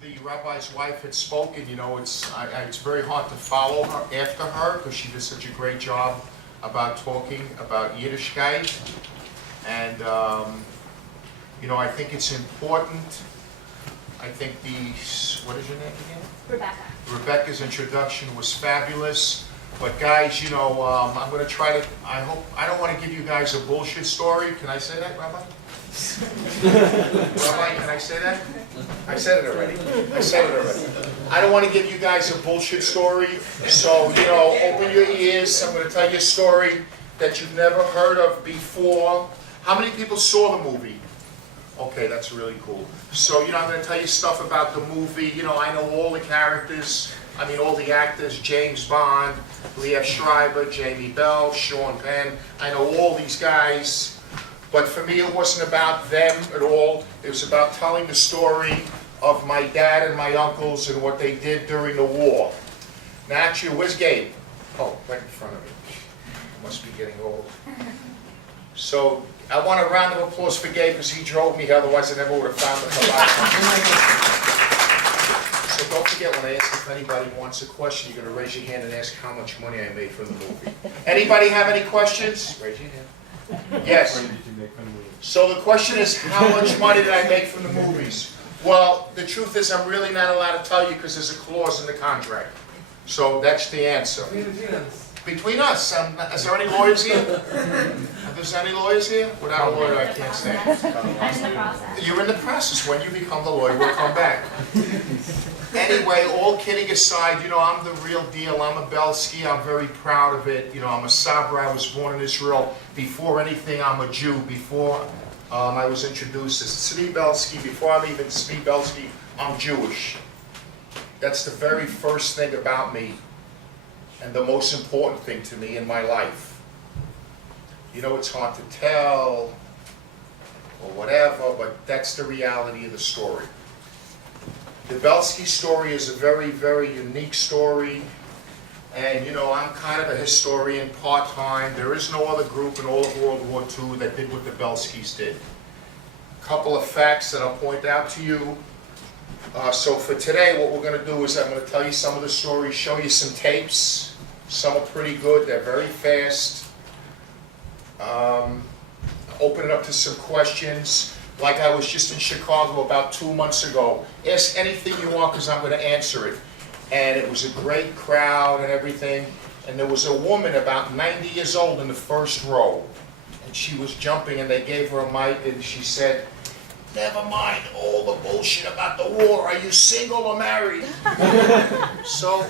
the rabbi's wife had spoken, you know, it's very hard to follow her after her because she did such a great job about talking about Yiddishkeit. And, you know, I think it's important. I think what is your name again? Rebecca. Rebecca's introduction was fabulous. But guys, you know, I'm going to try to, I don't want to give you guys a bullshit story. Can I say that, Rabbi? Rabbi, can I say that? I said it already. I don't want to give you guys a bullshit story. So, you know, open your ears. I'm going to tell you a story that you've never heard of before. How many people saw the movie? Okay, that's really cool. So, you know, I'm going to tell you stuff about the movie. You know, I know all the characters. I mean, all the actors, James Bond, Leah Schreiber, Jamie Bell, Sean Penn. I know all these guys. But for me, it wasn't about them at all. It was about telling the story of my dad and my uncles and what they did during the war. Now, actually, where's Gabe? Oh, right in front of me. I must be getting old. So, I want a round of applause for Gabe because he drove me, otherwise I never would have found the Chabad. So don't forget, when I ask if anybody wants a question, you're going to raise your hand and ask how much money I made from the movie. Anybody have any questions? Raise your hand. Yes. So the question is, how much money did I make from the movies? Well, the truth is I'm really not allowed to tell you because there's a clause in the contract. So that's the answer. Between us. Is there any lawyers here? Are there any lawyers here? Without a lawyer, I can't stay. I'm in the process. You're in the process. When you become the lawyer, we'll come back. Anyway, all kidding aside, you know, I'm the real deal. I'm a Belsky. I'm very proud of it. You know, I'm a Sabra. I was born in Israel. Before anything, I'm a Jew. Before I was introduced as Tzvi Belsky, before I'm even Tzvi Belsky, I'm Jewish. That's the very first thing about me and the most important thing to me in my life. You know, it's hard to tell or whatever, but that's the reality of the story. The Belsky story is a very, very unique story. And, you know, I'm kind of a historian part-time. There is no other group in all of World War II that did what the Belskys did. A couple of facts that I'll point out to you. So for today, what we're going to do is I'm going to tell you some of the stories, show you some tapes. Some are pretty good. They're very fast. Open it up to some questions. Like I was just in Chicago about 2 months ago. Ask anything you want because I'm going to answer it. And it was a great crowd and everything. And there was a woman about 90 years old in the first row. And she was jumping and they gave her a mic and she said, "Never mind all the bullshit about the war. Are you single or married?" So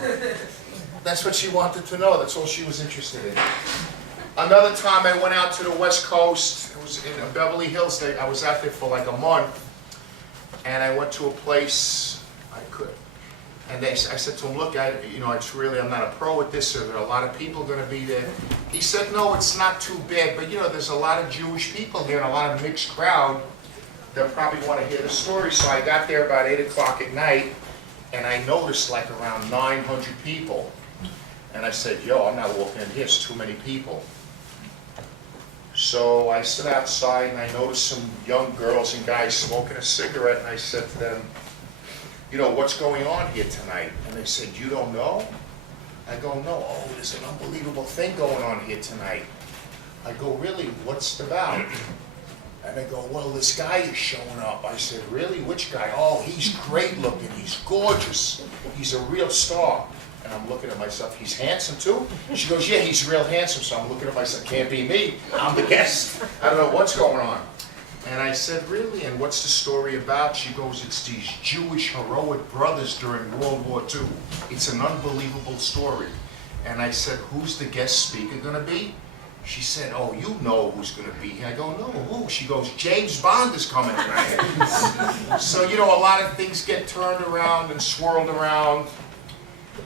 that's what she wanted to know. That's all she was interested in. Another time I went out to the West Coast. It was in Beverly Hills. I was out there for like a month. And I went to a place And I said to him, "Look, you know, I'm not a pro at this. Are there a lot of people going to be there?" He said, "No, it's not too bad. But, you know, there's a lot of Jewish people here and a lot of mixed crowd that probably want to hear the story." So I got there about 8 o'clock at night, and I noticed like around 900 people. And I said, "Yo, I'm not walking in here. It's too many people." So I stood outside, and I noticed some young girls and guys smoking a cigarette, and I said to them, "You know, what's going on here tonight?" And they said, "You don't know?" I go, "No." "Oh, there's an unbelievable thing going on here tonight." I go, "Really? What's it about?" And they go, "Well, this guy is showing up." I said, "Really? Which guy?" "Oh, he's great looking. He's gorgeous. He's a real star." And I'm looking at myself, "He's handsome too?" She goes, "Yeah, he's real handsome." So I'm looking at myself, "Can't be me. I'm the guest. I don't know what's going on." And I said, "Really? And what's the story about?" She goes, "It's these Jewish heroic brothers during World War II. It's an unbelievable story." And I said, "Who's the guest speaker going to be?" She said, "Oh, you know who's going to be here." I go, "No, who?" She goes, "James Bond is coming tonight." So, you know, a lot of things get turned around and swirled around.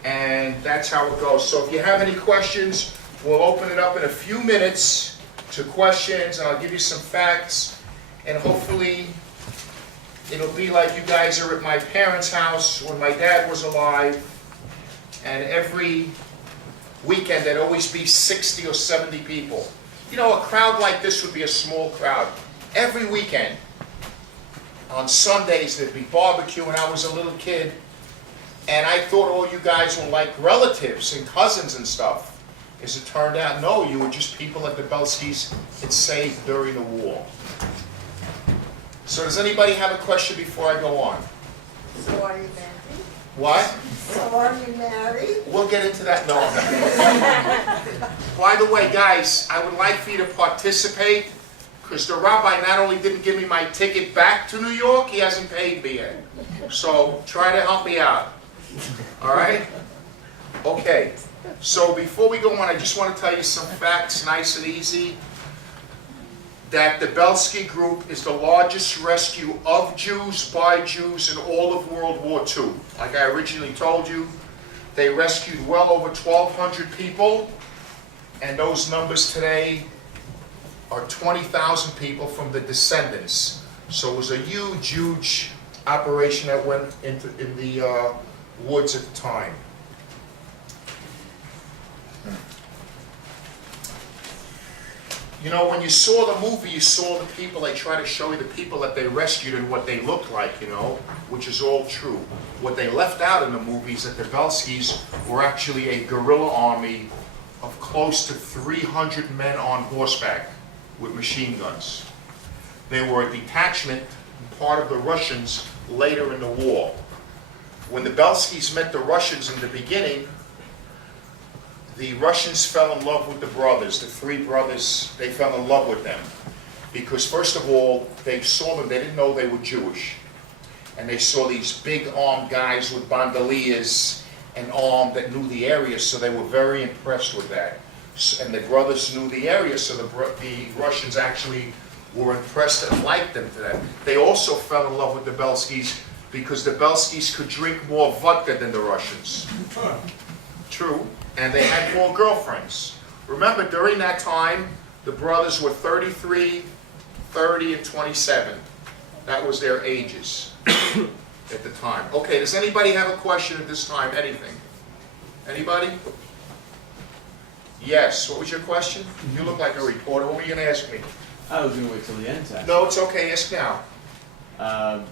And that's how it goes. So if you have any questions, we'll open it up in a few minutes to questions, and I'll give you some facts. And hopefully, it'll be like you guys are at my parents' house when my dad was alive. And every weekend, there'd always be 60 or 70 people. You know, a crowd like this would be a small crowd. Every weekend, on Sundays there'd be barbecue when I was a little kid. And I thought all you guys were like relatives and cousins and stuff. As it turned out, no, you were just people that the Belskis had saved during the war. So does anybody have a question before I go on? So are you married? What? So are you married? We'll get into that. No. By the way, guys, I would like for you to participate because the rabbi not only didn't give me my ticket back to New York, he hasn't paid me yet. So try to help me out. All right? Okay. So before we go on, I just want to tell you some facts, nice and easy. That the Belsky Group is the largest rescue of Jews by Jews in all of World War II. Like I originally told you, they rescued well over 1,200 people, and those numbers today are 20,000 people from the descendants. So it was a huge, huge operation that went in the woods at the time. You know, when you saw the movie, you saw the people, they try to show you the people that they rescued and what they looked like, you know, which is all true. What they left out in the movie is that the Belskis were actually a guerrilla army of close to 300 men on horseback with machine guns. They were a detachment, part of the Russians later in the war. When the Belskis met the Russians in the beginning, the Russians fell in love with the brothers, the three brothers. They fell in love with them because, first of all, they saw them, they didn't know they were Jewish. And they saw these big armed guys with bandoliers and armed that knew the area, so they were very impressed with that. And the brothers knew the area, so the Russians actually were impressed and liked them to that. They also fell in love with the Belskis because the Belskis could drink more vodka than the Russians. True. And they had more girlfriends. Remember, during that time, the brothers were 33, 30, and 27. That was their ages at the time. Okay, does anybody have a question at this time? Anything? Anybody? Yes, what was your question? You look like a reporter. What were you going to ask me? I was going to wait till the end, actually. No, it's okay. Ask now.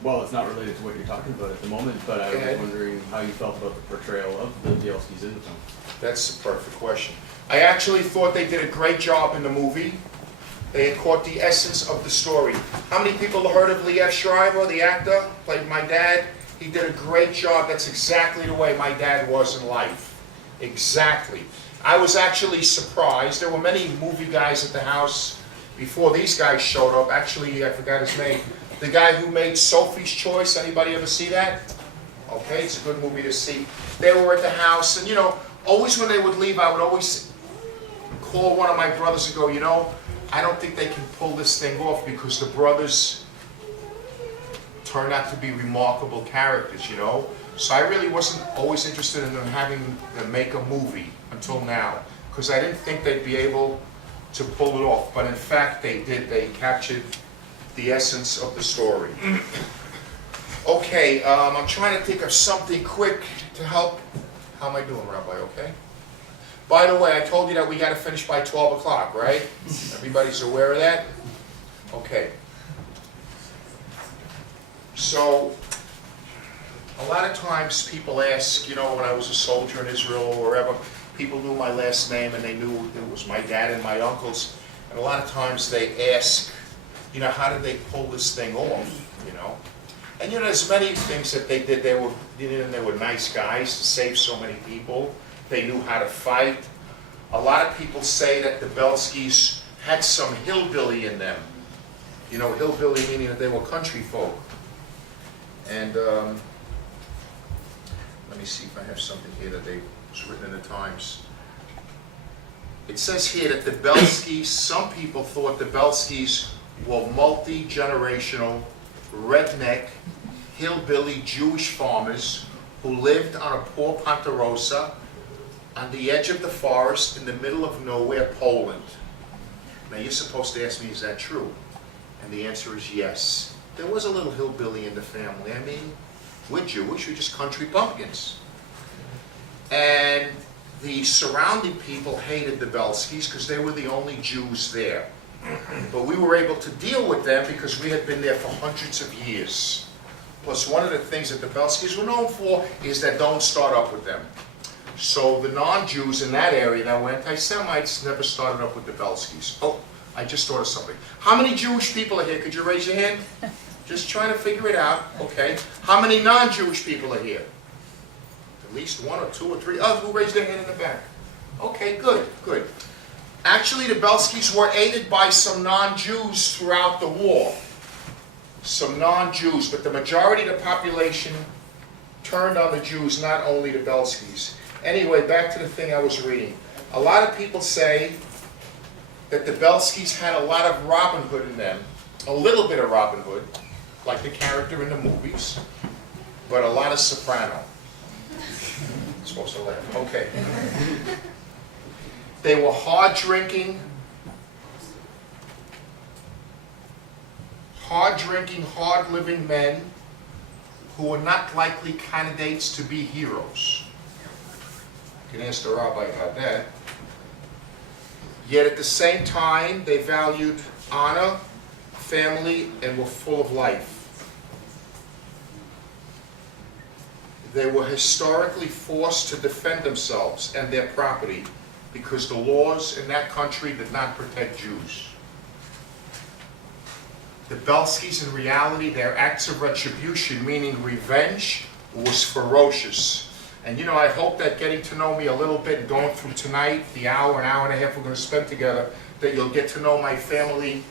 Well, it's not related to what you're talking about at the moment, but I was wondering how you felt about the portrayal of the Bielskis in the film. That's the perfect question. I actually thought they did a great job in the movie. They had caught the essence of the story. How many people have heard of Liev Schreiber, the actor, played my dad? He did a great job. That's exactly the way my dad was in life. Exactly. I was actually surprised. There were many movie guys at the house before these guys showed up. Actually, I forgot his name. The guy who made Sophie's Choice. Anybody ever see that? Okay, it's a good movie to see. They were at the house, and you know, always when they would leave, I would always call one of my brothers and go, you know, I don't think they can pull this thing off because the brothers turned out to be remarkable characters, you know. So I really wasn't always interested in them having them make a movie until now because I didn't think they'd be able to pull it off. But in fact, they did. They captured the essence of the story. Okay, I'm trying to think of something quick to help. How am I doing, Rabbi? Okay? By the way, I told you that we got to finish by 12 o'clock, right? Everybody's aware of that? Okay. So, a lot of times people ask, you know, when I was a soldier in Israel or wherever, people knew my last name and they knew it was my dad and my uncles. And a lot of times they ask, you know, how did they pull this thing off, you know? And you know, there's many things that they did. They were nice guys to save so many people. They knew how to fight. A lot of people say that the Belskis had some hillbilly in them. You know, hillbilly meaning that they were country folk. And let me see if I have something here that was written in the Times. It says here that the Belskis, some people thought the Belskis were multi-generational, redneck, hillbilly Jewish farmers who lived on a poor Ponderosa on the edge of the forest in the middle of nowhere, Poland. Now you're supposed to ask me, is that true? And the answer is yes. There was a little hillbilly in the family. I mean, we're Jewish, we're just country bumpkins. And the surrounding people hated the Belskis because they were the only Jews there. But we were able to deal with them because we had been there for hundreds of years. Plus, one of the things that the Belskis were known for is that don't start up with them. So the non-Jews in that area that were anti-Semites never started up with the Belskis. Oh, I just thought of something. How many Jewish people are here? Could you raise your hand? Just trying to figure it out, okay. How many non-Jewish people are here? At least one or two or three. Oh, who raised their hand in the back? Okay, good, good. Actually, the Belskis were aided by some non-Jews throughout the war. Some non-Jews, but the majority of the population turned on the Jews, not only the Belskis. Anyway, back to the thing I was reading. A lot of people say that the Belskis had a lot of Robin Hood in them. A little bit of Robin Hood, like the character in the movies, but a lot of Soprano. Supposed to laugh. Okay. They were hard-drinking, hard-living men who were not likely candidates to be heroes. You can ask the rabbi about that. Yet at the same time, they valued honor, family, and were full of life. They were historically forced to defend themselves and their property because the laws in that country did not protect Jews. The Belskis, in reality, their acts of retribution, meaning revenge, was ferocious. And you know, I hope that getting to know me a little bit and going through tonight, the hour and a half we're going to spend together, that you'll get to know my family,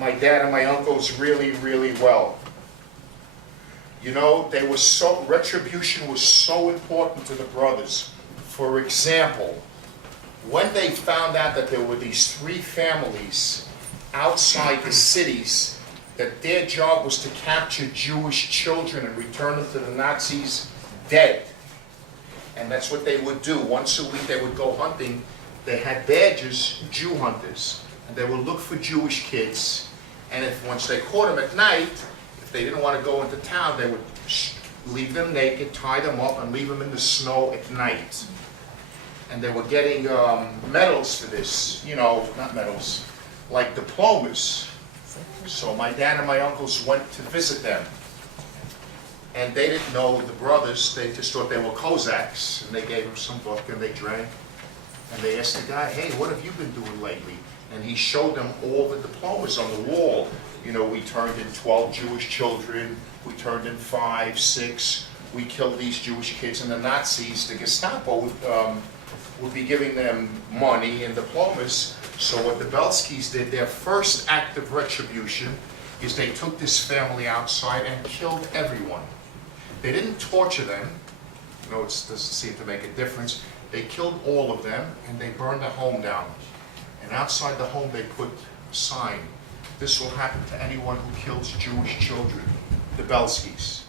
my dad and my uncles really, really well. You know, they were so, retribution was so important to the brothers. For example, when they found out that there were these three families outside the cities, that their job was to capture Jewish children and return them to the Nazis dead. And that's what they would do. Once a week they would go hunting. They had badges, Jew hunters, and they would look for Jewish kids. And if once they caught them at night, if they didn't want to go into town, they would leave them naked, tie them up, and leave them in the snow at night. And they were getting medals for this, you know, not medals, like diplomas. So my dad and my uncles went to visit them. And they didn't know the brothers, they just thought they were Cossacks. And they gave them some book and they drank. And they asked the guy, hey, what have you been doing lately? And he showed them all the diplomas on the wall. You know, we turned in 12 Jewish children, we turned in 5, 6, we killed these Jewish kids, and the Nazis, the Gestapo, would be giving them money and diplomas. So what the Belskis did, their first act of retribution, is they took this family outside and killed everyone. They didn't torture them. You know, it doesn't seem to make a difference. They killed all of them, and they burned the home down. And outside the home, they put a sign. This will happen to anyone who kills Jewish children, the Belskis.